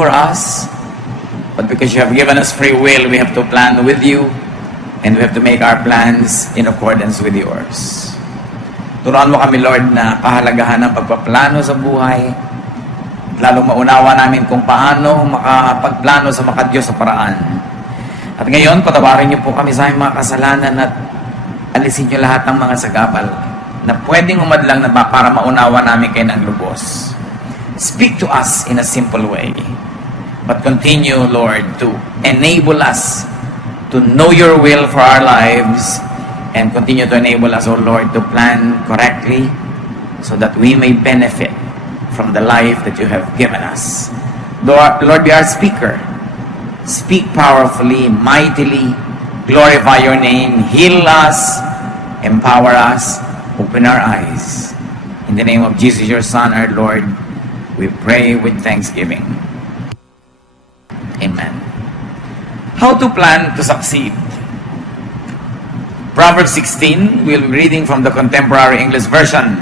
for us, but because you have given us free will, we have to plan with you, and we have to make our plans in accordance with yours. Turuan mo kami, Lord, na kahalagahan ng pagpaplano sa buhay, lalong maunawa namin kung paano makapagplano sa makadiyos sa paraan. At ngayon, patawarin niyo po kami sa aming mga kasalanan at alisin niyo lahat ng mga sagabal na pwedeng umadlang na para maunawa namin kayo ng lubos. Speak to us in a simple way, but continue, Lord, to enable us to know your will for our lives, and continue to enable us, O Lord, to plan correctly so that we may benefit from the life that you have given us. Lord, be our speaker. Speak powerfully, mightily, glorify your name, heal us, empower us, open our eyes. In the name of Jesus, your Son, our Lord, we pray with thanksgiving. Amen. How to plan to succeed? Proverbs 16, we'll be reading from the Contemporary English Version.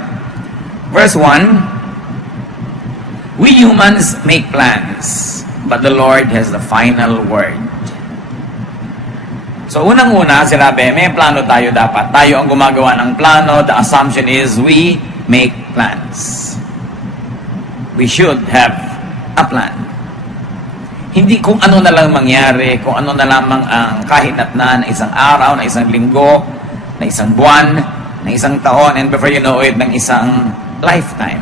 Verse 1, we humans make plans, but the Lord has the final word. So unang-una, sinabi, may plano tayo dapat. Tayo ang gumagawa ng plano. The assumption is we make plans. We should have a plan. Hindi kung ano na lang mangyari, kung ano na lamang ang kahinatnan na isang araw, na isang linggo, na isang buwan, na isang taon, and before you know it, ng isang lifetime.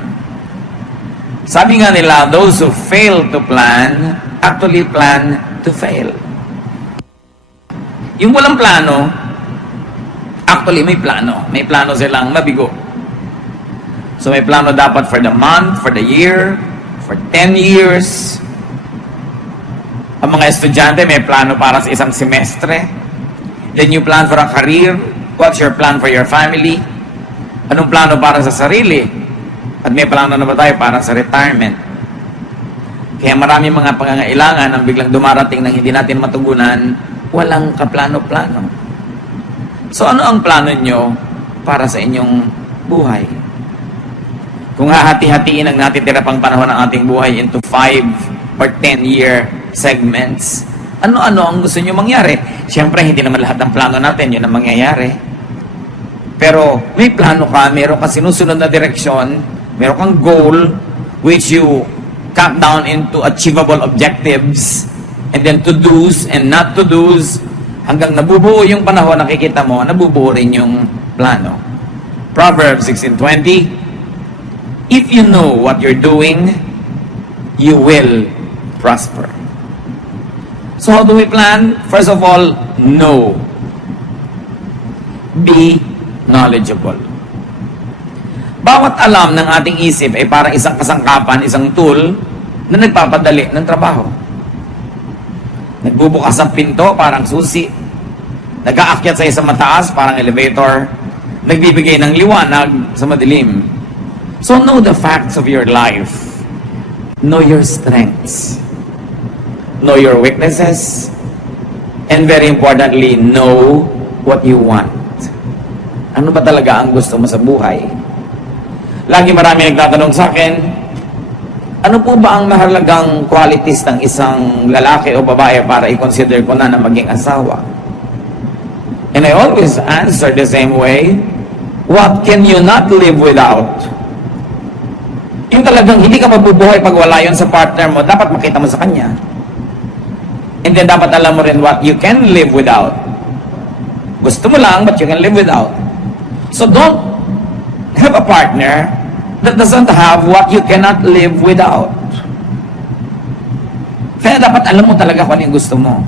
Sabi nga nila, those who fail to plan, actually plan to fail. Yung walang plano, actually may plano. May plano silang mabigo. So may plano dapat for the month, for the year, for 10 years. Ang mga estudyante may plano para sa isang semestre. Then you plan for a career. What's your plan for your family? Anong plano para sa sarili? At may plano na ba tayo para sa retirement? Kaya marami mga pangangailangan ang biglang dumarating nang hindi natin matugunan, walang kaplano-plano. So ano ang plano nyo para sa inyong buhay? Kung hahati-hatiin ang natitira pang panahon ng ating buhay into 5 or 10-year segments, ano-ano ang gusto nyo mangyari? Siyempre, hindi naman lahat ng plano natin yun ang mangyayari. Pero may plano ka, meron kang sinusunod na direksyon, meron kang goal, which you cut down into achievable objectives, and then to-dos and not to-dos, hanggang nabubuo yung panahon, nakikita mo, nabubuo rin yung plano. Proverbs 16:20, if you know what you're doing, you will prosper. So how do we plan? First of all, know. Be knowledgeable. Bawat alam ng ating isip ay parang isang kasangkapan, isang tool na nagpapadali ng trabaho. Nagbubukas ang pinto, parang susi. Nag-aakyat sa isang mataas, parang elevator. Nagbibigay ng liwanag sa madilim. So know the facts of your life. Know your strengths. Know your weaknesses. And very importantly, know what you want. Ano ba talaga ang gusto mo sa buhay? Lagi marami nagtatanong sa akin, ano po ba ang mahalagang qualities ng isang lalaki o babae para i-consider ko na maging asawa? And I always answer the same way, what can you not live without? Yung talagang hindi ka mabubuhay pag wala yun sa partner mo, dapat makita mo sa kanya. And then dapat alam mo rin what you can live without. Gusto mo lang, but you can live without. So don't have a partner that doesn't have what you cannot live without. Kaya dapat alam mo talaga kung ano yung gusto mo.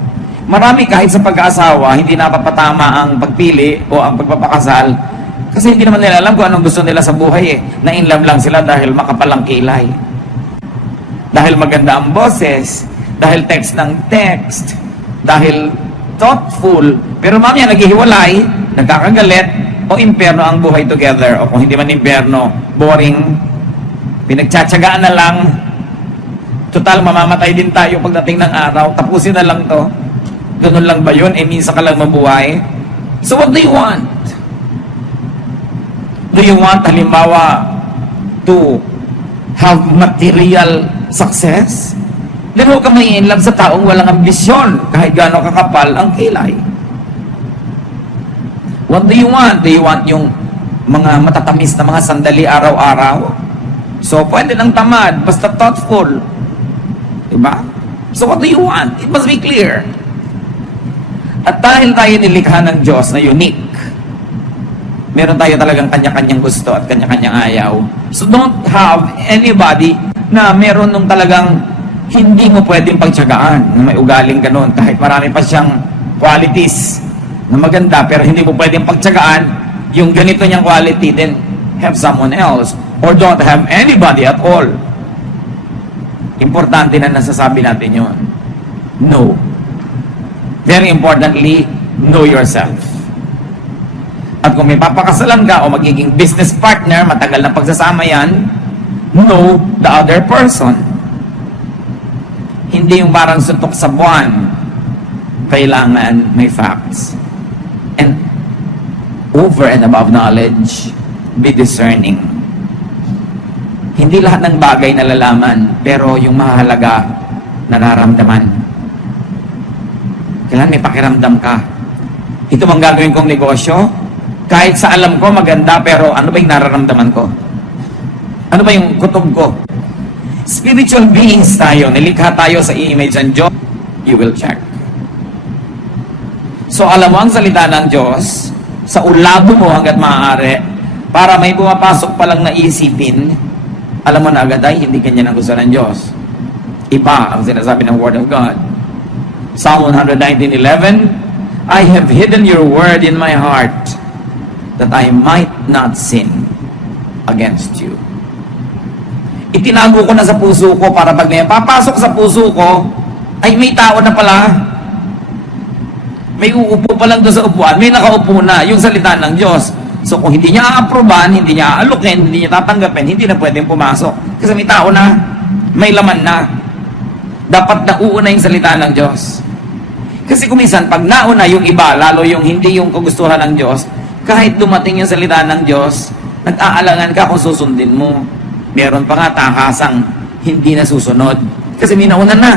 Marami kahit sa pag-aasawa, hindi napapatama ang pagpili o ang pagpapakasal kasi hindi naman nila alam kung anong gusto nila sa buhay eh. Na-in love lang sila dahil makapalang kilay. Dahil maganda ang boses, dahil text ng text, dahil thoughtful, pero mamaya naghihiwalay, nagkakagalit, o impyerno ang buhay together, o kung hindi man impyerno, boring, pinagtsatsagaan na lang, total mamamatay din tayo pagdating ng araw, tapusin na lang to, ganun lang ba yun? Minsan ka lang mabuhay. So what do you want? Do you want, halimbawa, to have material success? Then huwag ka may in love sa taong walang ambisyon, kahit gaano kakapal ang kilay. What do you want? Do you want yung mga matatamis na mga sandali araw-araw? So, pwede lang tamad, basta thoughtful. Diba? So, what do you want? It must be clear. At dahil tayo nilikha ng Diyos na unique, meron tayo talagang kanya-kanyang gusto at kanya-kanyang ayaw. So, don't have anybody na meron nung talagang hindi mo pwedeng pagtsagaan, na may ugaling ganun, kahit marami pa siyang qualities na maganda, pero hindi mo pwedeng pagtsagaan yung ganito niyang quality, then have someone else. Or don't have anybody at all. Importante na nasasabi natin yun. No. Very importantly, know yourself. At kung may papakasalan ka o magiging business partner, matagal na pagsasama yan, know the other person. Hindi yung parang suntok sa buwan. Kailangan may facts. And over and above knowledge, be discerning. Hindi lahat ng bagay nalalaman, pero yung mahalaga, nararamdaman. Kailangan may pakiramdam ka. Ito bang gagawin kong negosyo? Kahit sa alam ko maganda, pero ano ba yung nararamdaman ko? Ano ba yung kutob ko? Spiritual beings tayo, nilikha tayo sa image ng Diyos. You will check. So alam mo ang salita ng Diyos, sa ulado mo hanggat maaari, para may pumapasok pa lang na isipin, alam mo na agad ay hindi ganyan ang gusto ng Diyos. Iba ang sinasabi ng Word of God. Psalm 119:11, I have hidden your word in my heart that I might not sin against you. Itinago ko na sa puso ko para pag may papasok sa puso ko, ay may tao na pala. May uupo pa lang doon sa upuan, may nakaupo na, yung salita ng Diyos. So kung hindi niya a-approvean, hindi niya aalukin, hindi niya tatanggapin, hindi na pwedeng pumasok. Kasi may tao na, may laman na. Dapat nauuna yung salita ng Diyos. Kasi kung minsan, pag nauna yung iba, lalo yung hindi yung kagustuhan ng Diyos, kahit dumating yung salita ng Diyos, nag-aalangan ka kung susundin mo. Meron pa nga tahasang hindi na susunod. Kasi may nauna na.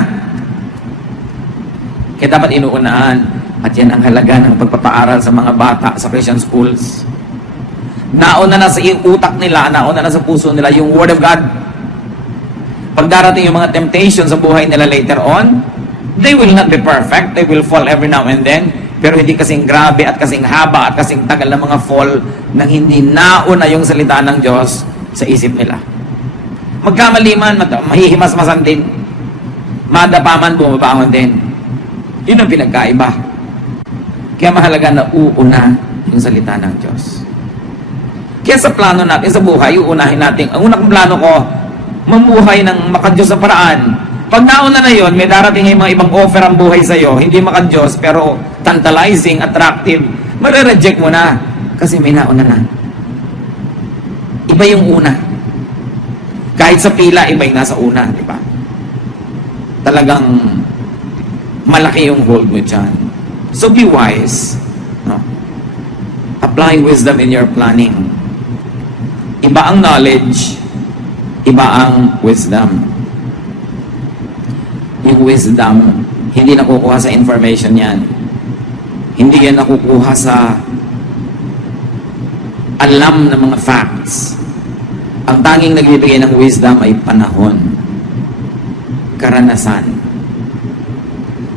Kaya dapat inuunaan. At yan ang halaga ng pagpapaaral sa mga bata sa Christian schools. Nauna na sa utak nila, nauna na sa puso nila yung Word of God. Pag darating yung mga temptation sa buhay nila later on, they will not be perfect. They will fall every now and then. Pero hindi kasing grabe at kasing haba at kasing tagal ng mga fall nang hindi nauna yung salita ng Diyos sa isip nila. Magkamali man, mahihimas-masan din. Madapaman, bumabangon din. Yun ang pinagkaiba. Kaya mahalaga na uuna yung salita ng Diyos. Kaya sa plano natin sa buhay, uunahin natin. Ang unang plano ko, mamuhay ng makadiyos sa paraan. Pag nauna na yon, may darating yung mga ibang offer ang buhay sa'yo, hindi makadiyos, pero tantalizing, attractive, marireject mo na. Kasi may nauna na. Iba yung una. Kahit sa pila, iba yung nasa una, di ba? Talagang malaki yung hold mo dyan. So be wise. No? Apply wisdom in your planning. Iba ang knowledge, iba ang wisdom. Yung wisdom, hindi nakukuha sa information yan. Hindi yan nakukuha sa alam ng mga facts. Ang tanging nagbibigay ng wisdom ay panahon, karanasan.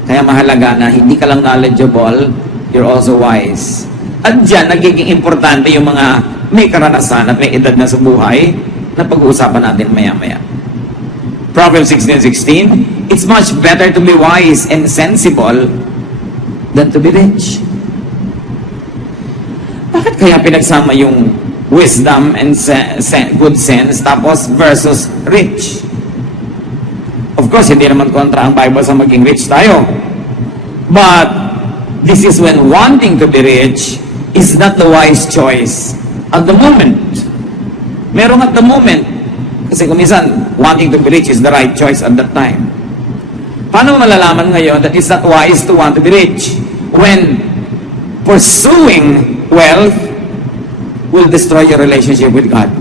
Kaya mahalaga na hindi ka lang knowledgeable, you're also wise. At dyan, nagiging importante yung mga may karanasan at may edad na sa buhay na pag-uusapan natin maya-maya. Proverbs 16:16, it's much better to be wise and sensible than to be rich. Bakit kaya pinagsama yung wisdom and good sense tapos versus rich? Of course, hindi naman kontra ang Bible sa maging rich tayo. But, this is when wanting to be rich is not the wise choice at the moment. Merong at the moment. Kasi kung minsan, wanting to be rich is the right choice at that time. Paano malalaman ngayon that it's not wise to want to be rich? When pursuing wealth will destroy your relationship with God.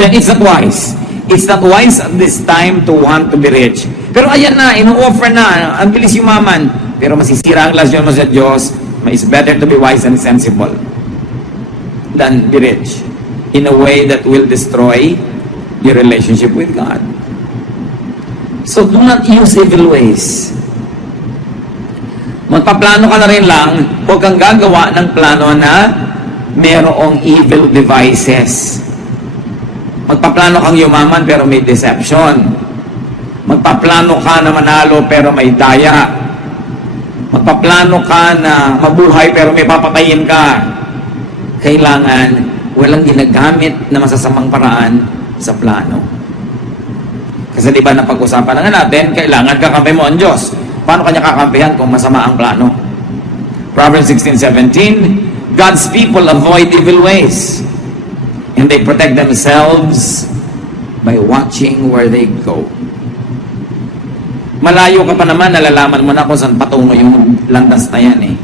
Then it's not wise. It's not wise at this time to want to be rich. Pero ayan na, ino-offer na, ang bilis yumaman. Pero masisira ang relasyon mo sa Diyos. It's better to be wise and sensible than be rich in a way that will destroy your relationship with God. So do not use evil ways. Magpaplano ka na rin lang, huwag kang gagawa ng plano na merong evil devices. Magpaplano kang yumaman pero may deception. Magpaplano ka na manalo pero may daya. Magpaplano ka na mabuhay pero may papatayin ka. Kailangan walang ginagamit na masasamang paraan sa plano. Kasi di ba napag-usapan na nga natin, kailangan kakampi mo ang Diyos. Paano kanya kakampihan kung masama ang plano? Proverbs 16:17, God's people avoid evil ways and they protect themselves by watching where they go. Malayo ka pa naman, nalalaman mo na kung saan patungo yung landas na yan eh.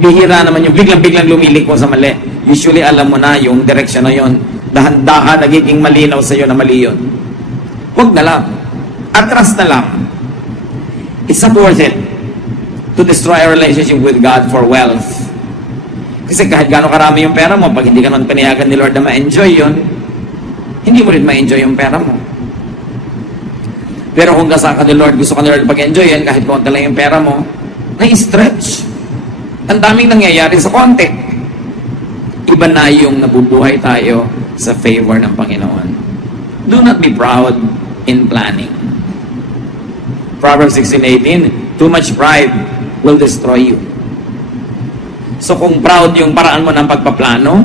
Bihira naman yung biglang-biglang lumiliko sa mali. Usually alam mo na yung direction na yon. Dahan-dahan nagiging malinaw sa iyo na mali yun. Huwag na lang. Atras na lang. It's not worth it to destroy a relationship with God for wealth. Kasi kahit gaano karami yung pera mo, pag hindi ka naman pinayagan ni Lord na ma-enjoy yun, hindi mo rin ma-enjoy yung pera mo. Pero kung kasama ka ni Lord, gusto ka ni Lord pag-enjoy yan, kahit konti lang yung pera mo, na-stretch. Ang daming nangyayari sa konti. Iba na yung nabubuhay tayo sa favor ng Panginoon. Do not be proud in planning. Proverbs 16:18, too much pride will destroy you. So kung proud yung paraan mo ng pagpaplano,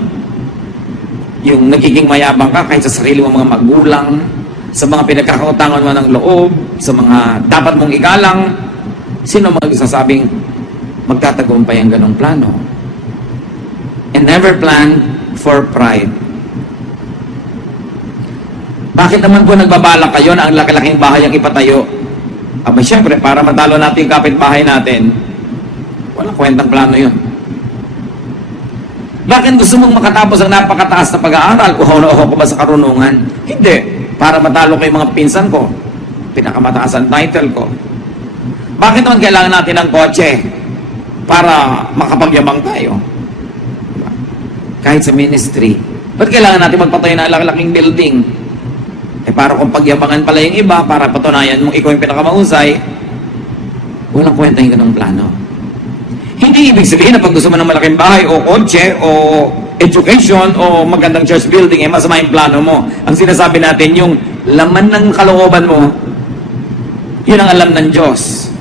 yung nagiging mayabang ka kahit sa sarili mong mga magulang, sa mga pinagkakautangan mo ng loob, sa mga dapat mong igalang, sino magsasabing magtatagumpay ang ganong plano? And never plan for pride. Bakit naman po nagbabalak kayo na ang laki-laking bahay ang ipatayo? Aba, syempre, para matalo natin yung kapitbahay natin, walang kwentang plano yun. Bakit gusto mong makatapos ang napakataas na pag-aaral? Uhaw na uhaw ko ba sa karunungan? Hindi. Para matalo ko yung mga pinsan ko. Pinakamataas ang title ko. Bakit naman kailangan natin ng kotse? Para makapagyabang tayo. Diba? Kahit sa ministry. Ba't kailangan natin magpatayo ng laki-laking building? Para kung pagyabangan pala yung iba, para patunayan mong ikaw yung pinakamahusay, walang kwenta yung ganong plano. Hindi ibig sabihin na pag gusto mo ng malaking bahay, o kotse, o education, o magandang church building, masama yung plano mo. Ang sinasabi natin, yung laman ng kalooban mo, yun ang alam ng Diyos.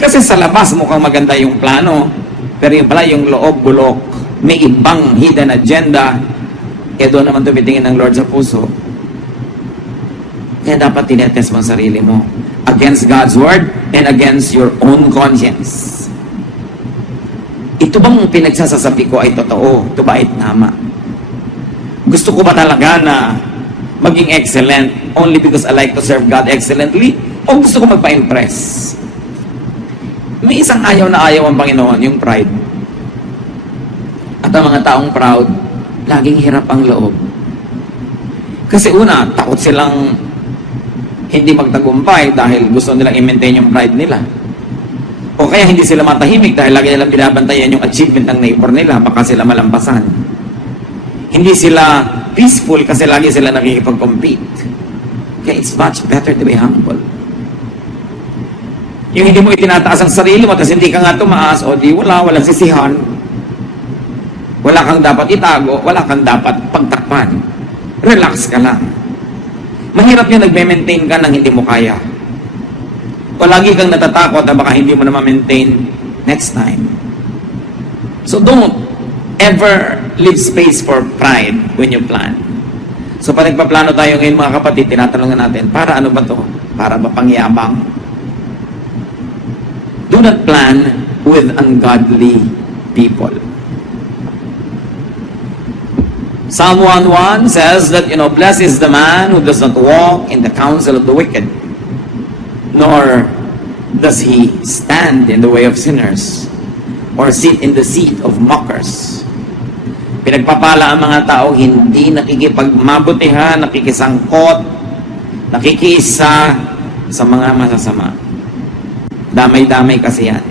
Kasi sa labas mukhang maganda yung plano, pero yung pala yung loob, bulok, may ibang hidden agenda, doon naman tumitingin ng Lord sa puso. Kaya dapat tinetest mo ang sarili mo against God's word and against your own conscience. Ito bang pinagsasasabi ko ay totoo? Ito ba ay tama? Gusto ko ba talaga na maging excellent only because I like to serve God excellently? O gusto ko magpa-impress? May isang ayaw na ayaw ang Panginoon, yung pride. At ang mga taong proud, laging hirap ang loob. Kasi una, takot silang hindi magtagumpay dahil gusto nilang i-maintain yung pride nila. O kaya hindi sila matahimik dahil lagi nilang binabantayan yung achievement ng neighbor nila, baka sila malampasan. Hindi sila peaceful kasi lagi sila nakikipag-compete. Kaya it's much better to be humble. Yung hindi mo itinataas ang sarili mo, tapos hindi ka nga tumaas, o di walang sisihan. Wala kang dapat itago, wala kang dapat pagtakpan. Relax ka lang. Mahirap yung nagme-maintain ka nang hindi mo kaya. O lagi kang natatakot na baka hindi mo na ma-maintain next time. So don't ever leave space for pride when you plan. So pag nagpaplano tayo ngayon mga kapatid, tinatanong natin, para ano ba to? Para ba pangyabang? Do not plan with ungodly people. Psalm 1:1 says that, blessed is the man who does not walk in the counsel of the wicked, nor does he stand in the way of sinners, or sit in the seat of mockers. Pinagpapala ang mga taong hindi nakikipagmabutihan, nakikisangkot, nakikiisa, sa mga masasama. Damay-damay kasi yan.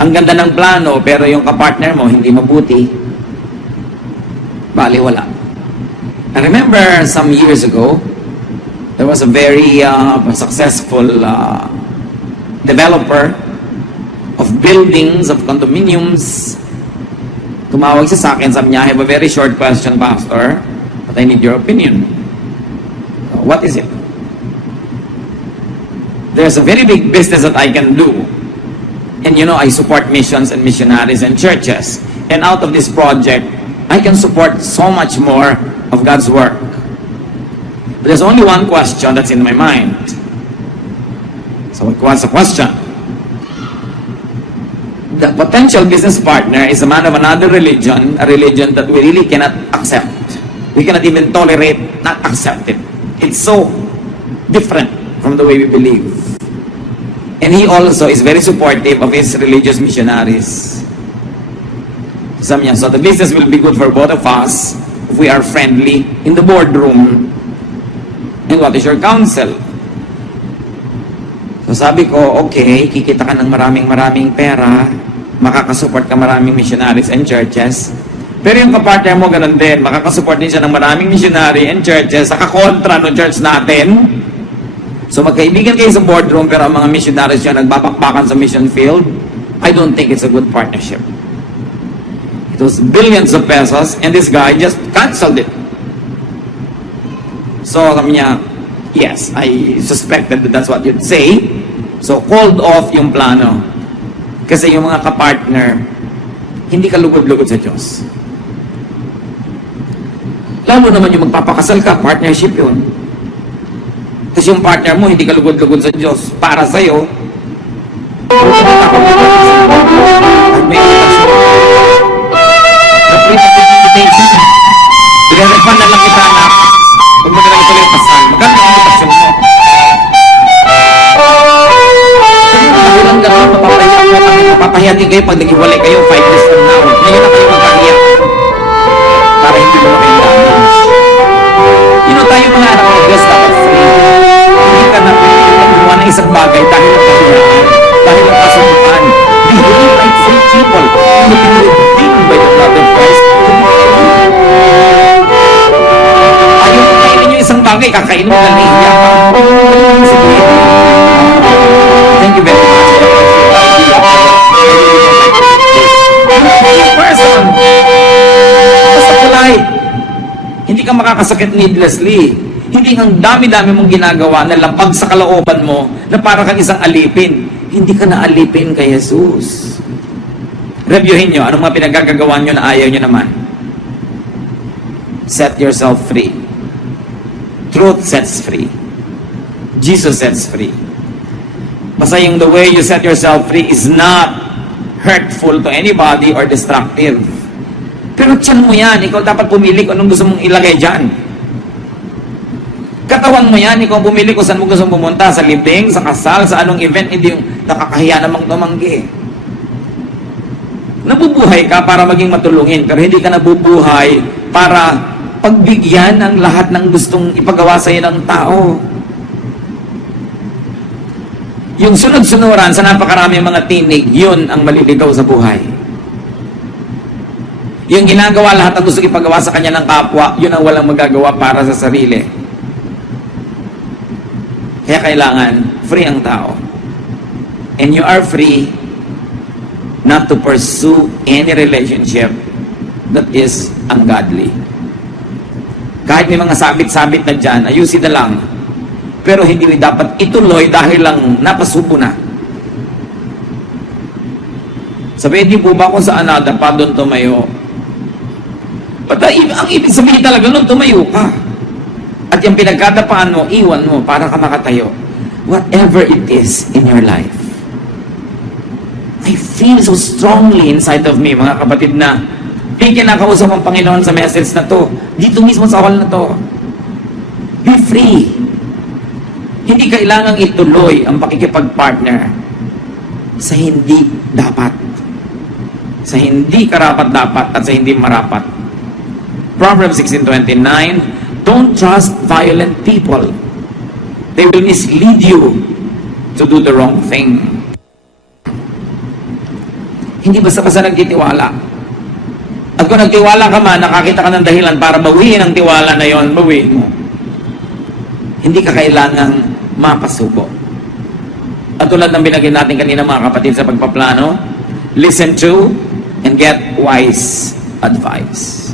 Ang ganda ng plano, pero yung kapartner mo hindi mabuti, baliwala. I remember some years ago, there was a very successful developer of buildings, of condominiums. Tumawag siya sa akin, sabi niya, I have a very short question, Pastor, but I need your opinion. What is it? There's a very big business that I can do. And you know, I support missions and missionaries and churches. And out of this project, I can support so much more of God's work. But there's only one question that's in my mind. So what's the question? The potential business partner is a man of another religion, a religion that we really cannot accept. We cannot even tolerate, not accept it. It's so different from the way we believe. And he also is very supportive of his religious missionaries. Sabi niya, so the business will be good for both of us if we are friendly in the boardroom. And what is your counsel? So sabi ko, okay, kikita ka ng maraming pera, makakasupport ka maraming missionaries and churches. Pero yung kapartner mo ganun din, makakasupport din siya ng maraming missionary and churches sa kakontra ng church natin. So magkaibigan kayo sa boardroom pero ang mga missionaries siya nagbabakbakan sa mission field, I don't think it's a good partnership. It was billions of pesos and this guy just canceled it. So sabi niya, yes, I suspected that that's what you'd say. So called off yung plano. Kasi yung mga kapartner, hindi ka lugod-lugod sa Diyos. Lalo naman yung magpapakasal ka, partnership yun. Kasi yung partner mo, hindi ka lugod-lugod sa Diyos. Para sa'yo, i-refund na lang kita na huwag mo na lang ituloy yung pasal. Magkano ang invitation mo? Dahil ang gano'n, mapapahiya din kayo pag nag-iwalay kayo 5 days from now. Ngayon na kayo magkahiya. Para hindi mo na kayo damage. You know, tayo mga anak ng Diyos, dapat free. Hindi ka na pwede magawa ng isang bagay dahil ang kahiyaan, dahil ang kasubukan. We believe like free people who have been redeemed by the blood of Christ to be free. Ayaw kainin nyo isang bagay, kakainin mo na nahihiya ka. Sige. Thank you very much. Person. Basta kulay. Hindi ka makakasakit needlessly. Hindi ang dami-dami mong ginagawa na lapag sa kalooban mo na para kang isang alipin. Hindi ka na alipin kay Jesus. Reviewin nyo, anong mga pinagagagawa nyo na ayaw nyo naman? Set yourself free. Truth sets free. Jesus sets free. Basta yung the way you set yourself free is not hurtful to anybody or destructive. Pero tiyan mo yan, ikaw dapat pumili kung anong gusto mong ilagay dyan. Katawan mo yan, ikaw pumili kung saan mo gusto mong pumunta, sa libing, sa kasal, sa anong event, hindi yung nakakahiya namang tumanggi. Nabubuhay ka para maging matulungin, pero hindi ka nabubuhay para pagbigyan ang lahat ng gustong ipagawa sa iyo ng tao. Yung sunod-sunuran sa napakarami mga tinig, yun ang malilitaw sa buhay. Yung ginagawa lahat ang gusto ipagawa sa kanya ng kapwa, yun ang walang magagawa para sa sarili. Kaya kailangan free ang tao. And you are free not to pursue any relationship that is ungodly. Kahit may mga sabit-sabit na dyan, ayusin na lang. Pero hindi dapat ituloy dahil lang napasubo na. Sabihin niyo po ba kung saan nadapa doon tumayo? But ang ibig sabihin talaga nun, tumayo ka. At yung pinagkadapaan mo, iwan mo para ka makatayo. Whatever it is in your life. I feel so strongly inside of me, mga kapatid, na may kinakausap ang Panginoon sa message na to. Dito mismo sa hall na to. Be free. Hindi kailangang ituloy ang pakikipag-partner sa hindi dapat. Sa hindi karapat-dapat at sa hindi marapat. Proverbs 16:29, don't trust violent people. They will mislead you to do the wrong thing. Hindi basta-basta nagtitiwala. At kung nagtiwala ka man, nakakita ka ng dahilan para bawiin ang tiwala na yon, bawiin mo. Hindi ka kailangang mapasuko. At tulad ng binagin natin kanina mga kapatid sa pagpaplano, listen to and get wise advice.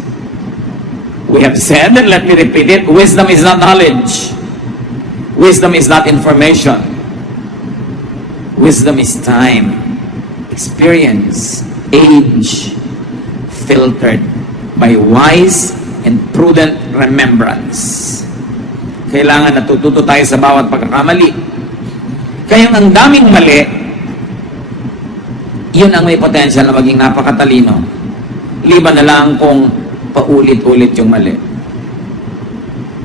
We have said, and let me repeat it, wisdom is not knowledge. Wisdom is not information. Wisdom is time, experience, age, filtered by wise and prudent remembrance. Kailangan natututo tayo sa bawat pagkakamali. Kaya ang daming mali, yun ang may potential na maging napakatalino. Liban na lang kung paulit-ulit yung mali.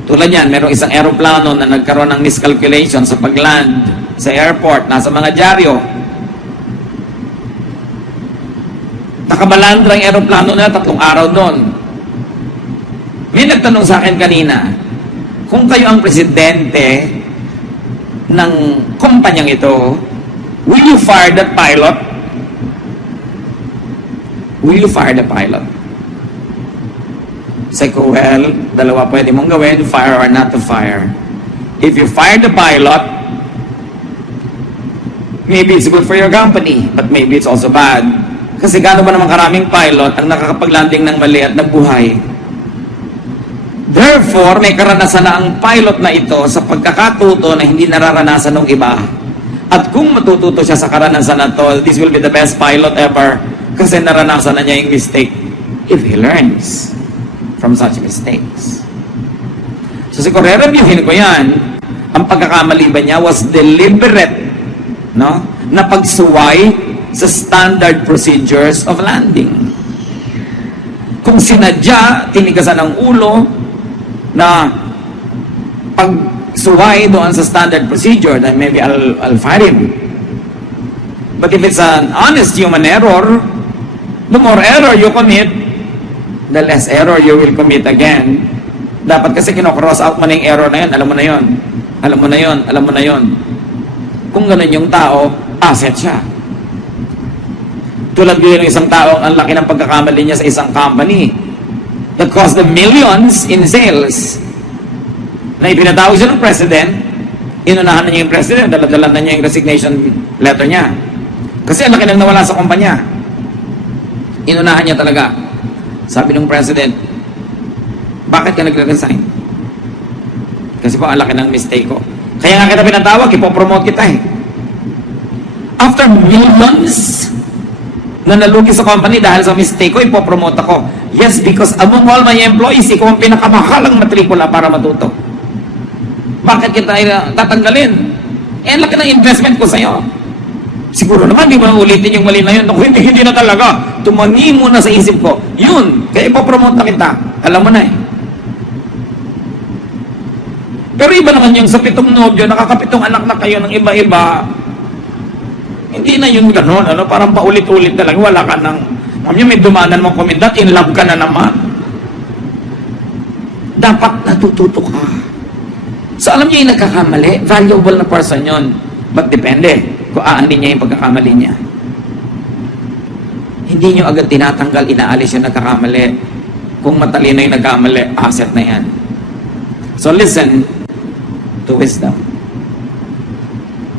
Tulad yan, merong isang aeroplano na nagkaroon ng miscalculation sa pagland sa airport, nasa mga dyaryo. Nakabalandra ang aeroplano na 3 araw doon. May nagtanong sa akin kanina, kung kayo ang presidente ng kumpanyang ito, will you fire that pilot? Will you fire the pilot? Say ko, well, dalawa pwede mong gawin, fire or not to fire. If you fire the pilot, maybe it's good for your company, but maybe it's also bad. Kasi gaano ba naman karaming pilot ang nakakapaglanding ng mali at nagbuhay? Therefore, may karanasan na ang pilot na ito sa pagkakatuto na hindi nararanasan ng iba. At kung matututo siya sa karanasan na to, this will be the best pilot ever kasi naranasan na niya yung mistake if he learns from such mistakes. So siguro, re-reviewin ko yan. Ang pagkakamali ba niya was deliberate, no? Na pagsuway sa standard procedures of landing. Kung sinadya, tinigasan ng ulo, na pagsuway doon sa standard procedure, then maybe I'll fire him. But if it's an honest human error, the more error you commit, the less error you will commit again. Dapat kasi kinocross out mo na yung error na yun, alam mo na yun, alam mo na yun, alam mo na yun. Kung ganun yung tao, asset siya. Tulad din ng isang tao, ang laki ng pagkakamali niya sa isang company that cost them millions in sales. Na ipinatawag siya ng president, inunahan na niya yung president, dala-dala na niya yung resignation letter niya. Kasi ang laki nang nawala sa kumpanya. Inunahan niya talaga. Sabi ng president, bakit ka nagre-resign? Kasi po, ang laki ng mistake ko. Kaya nga kita pinatawag, ipopromote kita eh. After millions na nalugi sa company dahil sa mistake ko, ipopromote ako. Yes, because among all my employees, ikaw ang pinakamakalang matrikula para matuto. Bakit kita tatanggalin? Eh, laki ng investment ko sa'yo. Siguro naman, di mo na ulitin yung mali na yun. Kung hindi na talaga, tumangi mo na sa isip ko. Yun, kaya ipopromote na kita. Alam mo na eh. Pero iba naman yung sa 7 nobyo, nakaka7 anak na kayo ng iba-iba. Hindi na yun gano'n, ano? Parang paulit-ulit talaga. Wala ka nang, mami, may dumanan mong komendat, in love ka na naman. Dapat natututo ka. So alam niyo yung nagkakamali, valuable na person yun. But depende kung aanin niya yung pagkakamali niya. Hindi niyo agad tinatanggal, inaalis yung nagkakamali. Kung matalino yung nagkamali, asset na yan. So listen to wisdom.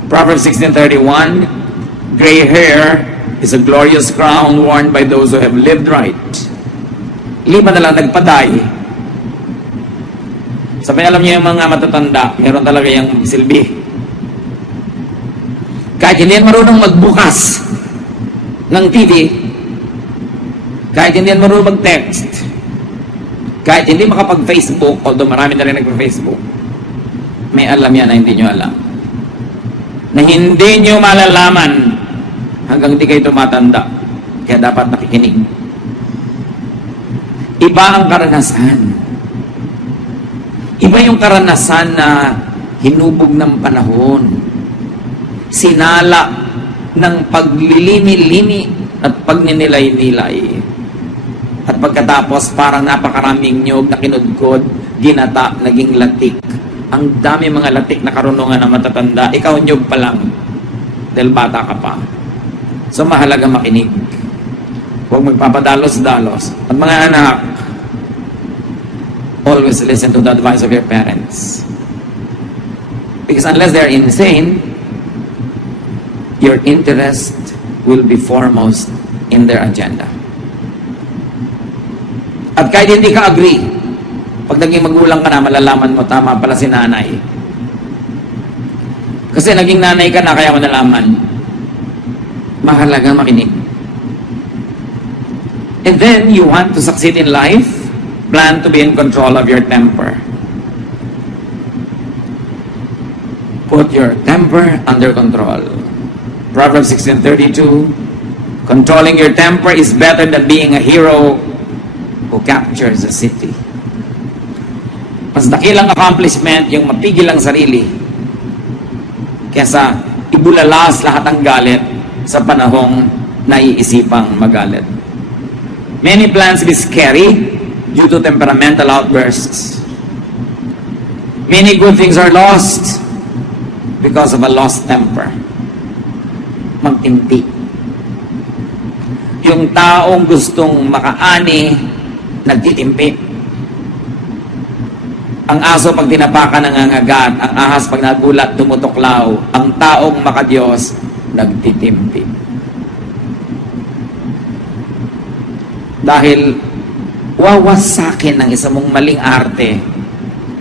Proverbs 16:31, gray hair is a glorious crown worn by those who have lived right. Liban na lang nagpaday. Sabi, alam niyo yung mga matatanda, meron talaga yung silbi. Kahit hindi yan marunong magbukas ng TV, kahit hindi yan marunong mag-text, kahit hindi makapag-Facebook, although marami na rin nag-Facebook, may alam yan na hindi nyo alam. Na hindi nyo malalaman hanggang hindi kayo tumatanda. Kaya dapat nakikinig. Iba ang karanasan. Iba yung karanasan na hinubog ng panahon. Sinala ng paglilimi-limi at pagninilay-nilay. At pagkatapos parang napakaraming nyog na kinudkod, ginata, naging latik Ang dami mga latik na karunungan na matatanda, ikaw nyug pa lang dahil bata ka pa. So mahalaga makinig. Huwag magpapadalos-dalos. At mga anak, always listen to the advice of your parents. Because unless they're insane, your interest will be foremost in their agenda. At kahit hindi ka agree, pag naging magulang ka na, malalaman mo tama pala si nanay. Kasi naging nanay ka na, kaya mo nalaman. Mahalaga makinig. And then, you want to succeed in life, plan to be in control of your temper. Put your temper under control. Proverbs 16:32, controlling your temper is better than being a hero who captures a city. Mas dakilang accomplishment yung mapigil ang sarili kesa ibulalas lahat ng galit sa panahong naiisipang magalit. Many plans be scary due to temperamental outbursts. Many good things are lost because of a lost temper. Magtimpi. Yung taong gustong makaani, nagtitimpi. Ang aso pag tinapakan nangangagat, ang ahas pag nagulat tumutuklaw, ang taong makadiyos nagtitimpi. Dahil wawasakin ng isa mong maling arte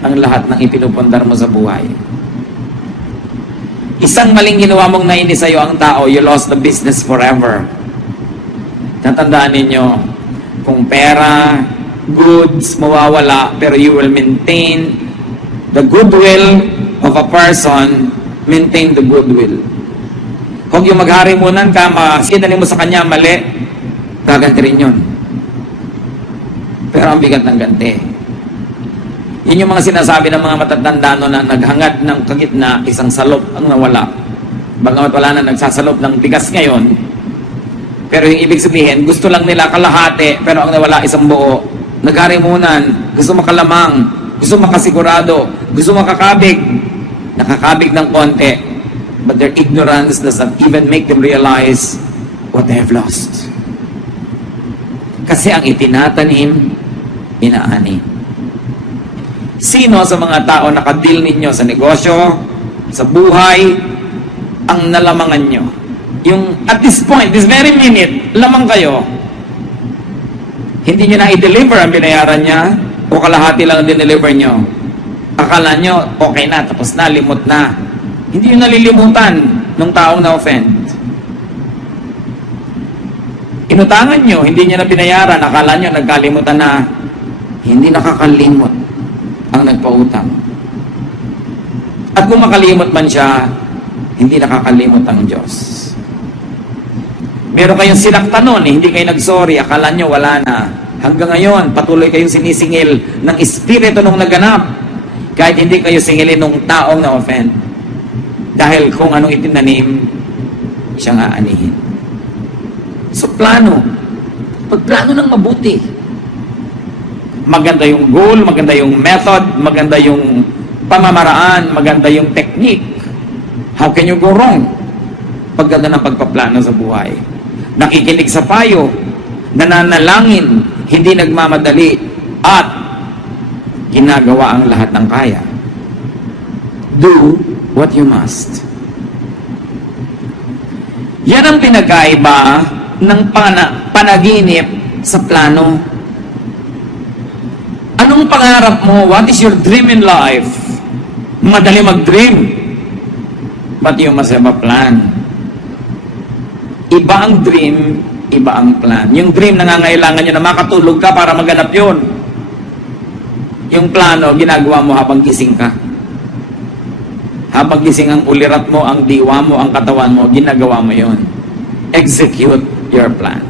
ang lahat ng ipinupundar mo sa buhay. Isang maling ginawa mong nainis sa'yo ang tao, you lost the business forever. Tatandaan ninyo, kung pera, goods mawawala, pero you will maintain the goodwill of a person, maintain the goodwill. Kung yung magharimunan ka, sinali mo sa kanya, mali, gaganti rin yun. Pero ang bigat ng ganti. Yun yung mga sinasabi ng mga matatanda no, na naghangad ng kagitna, isang salop ang nawala. Bagamat wala na nagsasalop ng bigas ngayon, pero yung ibig sabihin, gusto lang nila kalahati, pero ang nawala isang buo. Nagharimunan, gusto makalamang, gusto makasigurado, gusto makakabig. Nakakabig ng konti, but their ignorance does not even make them realize what they have lost. Kasi ang itinatanim, inaani. Sino sa mga tao nakadil ninyo sa negosyo, sa buhay, ang nalamangan nyo? Yung at this point, this very minute, lamang kayo, hindi nyo na i-deliver ang binayaran niya o kalahati lang ang dineliver nyo. Akala nyo, okay na, tapos na, limot na. Hindi nyo nalilimutan ng taong na-offend. Inutangan nyo, hindi nyo na binayaran, akala nyo, nagkalimutan na. Hindi nakakalimot ang nagpautang. At kung makalimot man siya, hindi nakakalimot ang Diyos. Meron kayong sinaktan nun, hindi kayo nag-sorry, akala nyo wala na. Hanggang ngayon, patuloy kayong sinisingil ng espiritu nung naganap. Kahit hindi kayo singilin nung taong na-offend. Dahil kung anong itinanim, siyang aanihin. So, plano. Pagplano ng mabuti. Maganda yung goal, maganda yung method, maganda yung pamamaraan, maganda yung technique. How can you go wrong? Pagganda ng pagpaplano sa buhay. Nakikinig sa payo, nananalangin, hindi nagmamadali, at ginagawa ang lahat ng kaya. Do what you must. Yan ang pinagkaiba ng panaginip sa plano. Anong pangarap mo? What is your dream in life? Madali mag-dream, but you must have a plan. Iba ang dream, iba ang plan. Yung dream, nangangailangan nyo na makatulog ka para maganap yun. Yung plano, ginagawa mo habang gising ka. Habang gising ang ulirat mo, ang diwa mo, ang katawan mo, ginagawa mo yun. Execute your plan.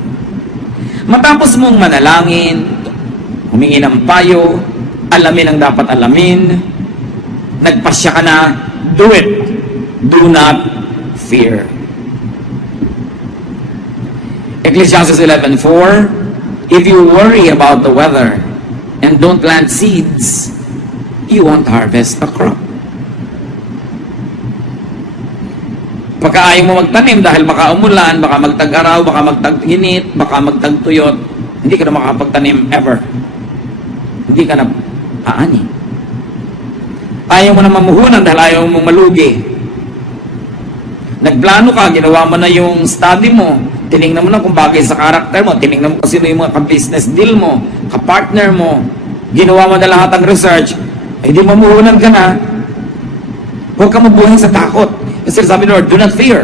Matapos mong manalangin, humingi ng payo, alamin ang dapat alamin, nagpasya ka na, do it. Do not fear. Ecclesiastes 11:4, if you worry about the weather and don't plant seeds, you won't harvest a crop. Pagka ayaw mo magtanim dahil baka umulan, baka magtag-araw, baka magtag-init, baka magtag-tuyot, hindi ka na makapagtanim ever. Hindi ka na aani. Ayaw mo na mamuhunan dahil ayaw mo malugi. Nagplano ka, ginawa mo na yung study mo, tinignan mo na kung bagay sa karakter mo, tinignan mo kung sino yung mga ka-business deal mo, ka-partner mo, ginawa mo na lahat ng research, ay di mamuhunan ka na. Huwag ka mabuhay sa takot. Kasi sabi ni Lord, do not fear.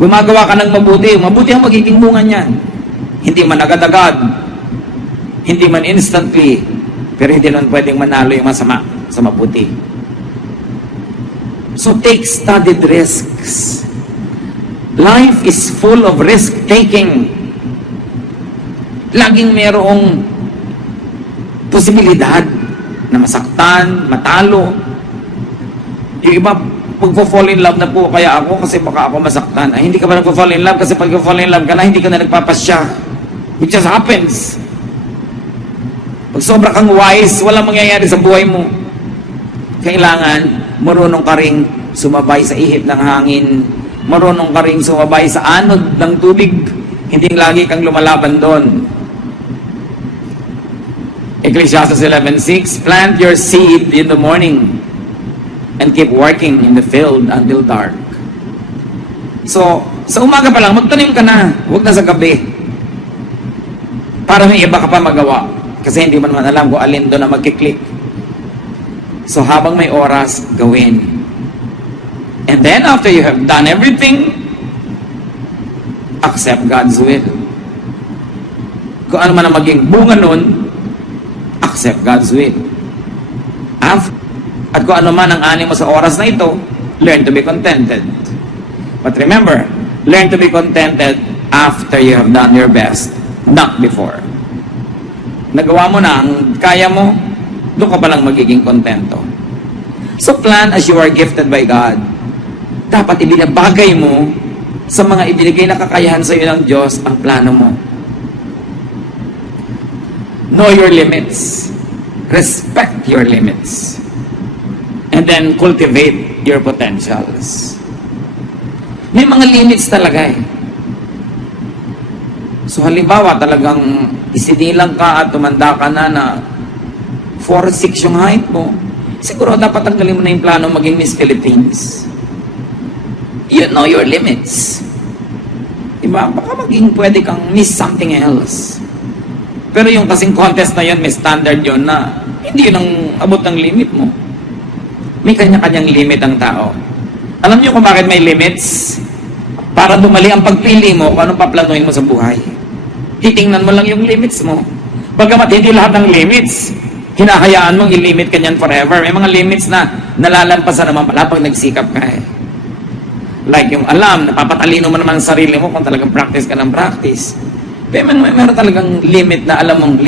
Gumagawa ka ng mabuti. Mabuti ang magiging bunga niyan. Hindi man agad-agad. Hindi man instantly. Pero hindi naman pwedeng manalo yung masama sa mabuti. So take studied risks. Life is full of risk-taking. Laging mayroong posibilidad na masaktan, matalo. Yung iba, pag-fall in love na po kaya ako kasi baka ako masaktan. Ay, hindi ka ba nag-fall in love kasi pag-fall in love ka na, hindi ka na nagpapasya. It just happens. Pag sobra kang wise, walang mangyayari sa buhay mo. Kailangan, marunong ka ring sumabay sa ihip ng hangin. Marunong ka ring sumabay sa anod ng tubig. Hindi lagi kang lumalaban doon. Ecclesiastes 11:6, plant your seed in the morning and keep working in the field until dark. So, sa umaga pa lang, magtanim ka na. Huwag na sa gabi. Para may iba ka pa magawa. Kasi hindi mo naman alam kung alin doon na magkiklik. So, habang may oras, gawin. And then, after you have done everything, accept God's will. Kung ano man ang maging bunga nun, accept God's will. At kung ano man ang ani mo sa oras na ito, learn to be contented. But remember, learn to be contented after you have done your best, not before. Nagawa mo na ang kaya mo, doon ka palang magiging kontento. So plan as you are gifted by God. Dapat ibinabagay mo sa mga ibinigay na kakayahan sa iyo ng Diyos ang plano mo. Know your limits. Respect your limits. And then cultivate your potentials. May mga limits talaga eh. So halimbawa talagang isinilang ka at tumanda ka na 4'6" yung height mo, siguro dapat tanggalin mo na yung plano maging Miss Philippines. You know your limits. Diba? Baka maging pwede kang Miss something else. Pero yung kasing contest na yun, may standard yun na hindi yun ang abot ng limit mo. May kanya-kanyang limit ang tao. Alam niyo kung bakit may limits? Para dumali ang pagpili mo kung anong paplanuhin mo sa buhay. Titingnan mo lang yung limits mo. Bagamat hindi lahat ng limits, hinahayaan mong i-limit ka niyan forever. May mga limits na nalalampasan naman pala pag nagsikap ka eh. Like yung alam, napapatalino mo naman ang sarili mo kung talagang practice ka ng practice. Pero meron talagang limit na alam mong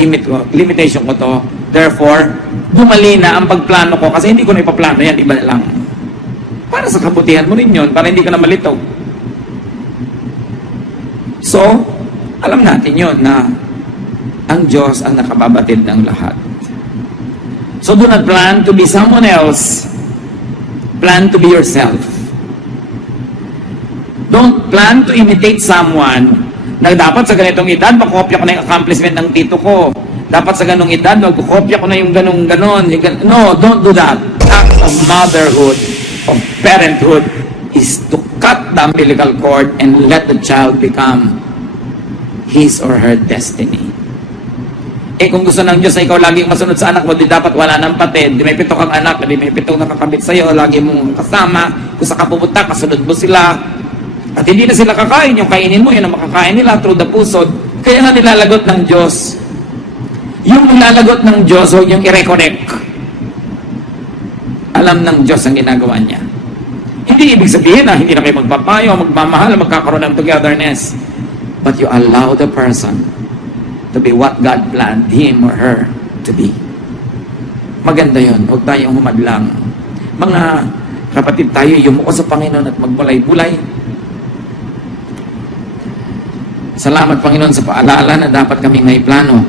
limitation ko to. Therefore, dumali na ang pagplano ko kasi hindi ko na ipaplano yan, iba na lang. Para sa kabutihan mo rin yun, para hindi ka na malito. So, alam natin yun na ang Diyos ang nakababatid ng lahat. So, do not plan to be someone else. Plan to be yourself. Don't plan to imitate someone na dapat sa ganitong edad, makopya ko na yung accomplishment ng tito ko. Dapat sa ganong edad, magkukopya ko na yung ganon. No, don't do that. Act of motherhood, of parenthood, is to cut the umbilical cord and let the child become his or her destiny. Eh kung gusto ng Diyos na ikaw laging masunod sa anak mo, di dapat wala ng patid. Di may 7 kang anak, di may 7 nakakabit sa'yo, lagi mong kasama. Kung sa kapupunta, kasunod mo sila. At hindi na sila kakain, yung kainin mo, yun ang makakain nila through the pusod. Kaya nga nilalagot ng Diyos. Yung nilalagot ng Diyos, huwag yung i-reconnect. Alam ng Diyos ang ginagawa niya. Hindi ibig sabihin na hindi na kayo magpapayo, magmamahal, magkakaroon ng togetherness. But you allow the person to be what God planned him or her to be. Maganda yun. Huwag tayong humadlang. Mga kapatid tayo, yumuko sa Panginoon at magbulay-bulay. Salamat Panginoon sa paalala na dapat kaming may plano.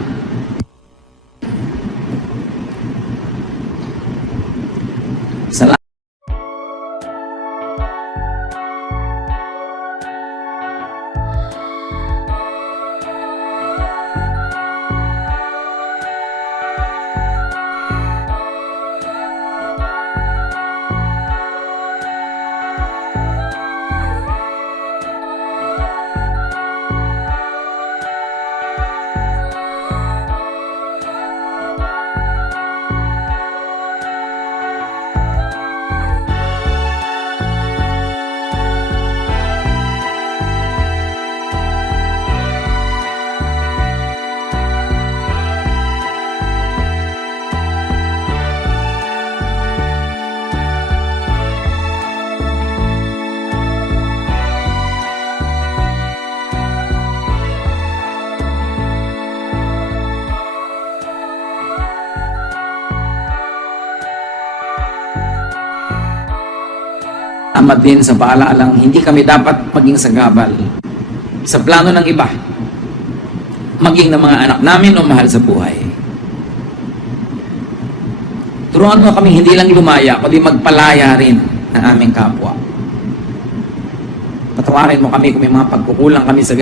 Salamat. Salamat din sa paalaalang hindi kami dapat maging sagabal sa plano ng iba, maging ng mga anak namin o mahal sa buhay. Turuan mo kami hindi lang lumaya, kundi magpalaya rin ng aming kapwa. Patawarin mo kami kung may mga pagkukulang kami sa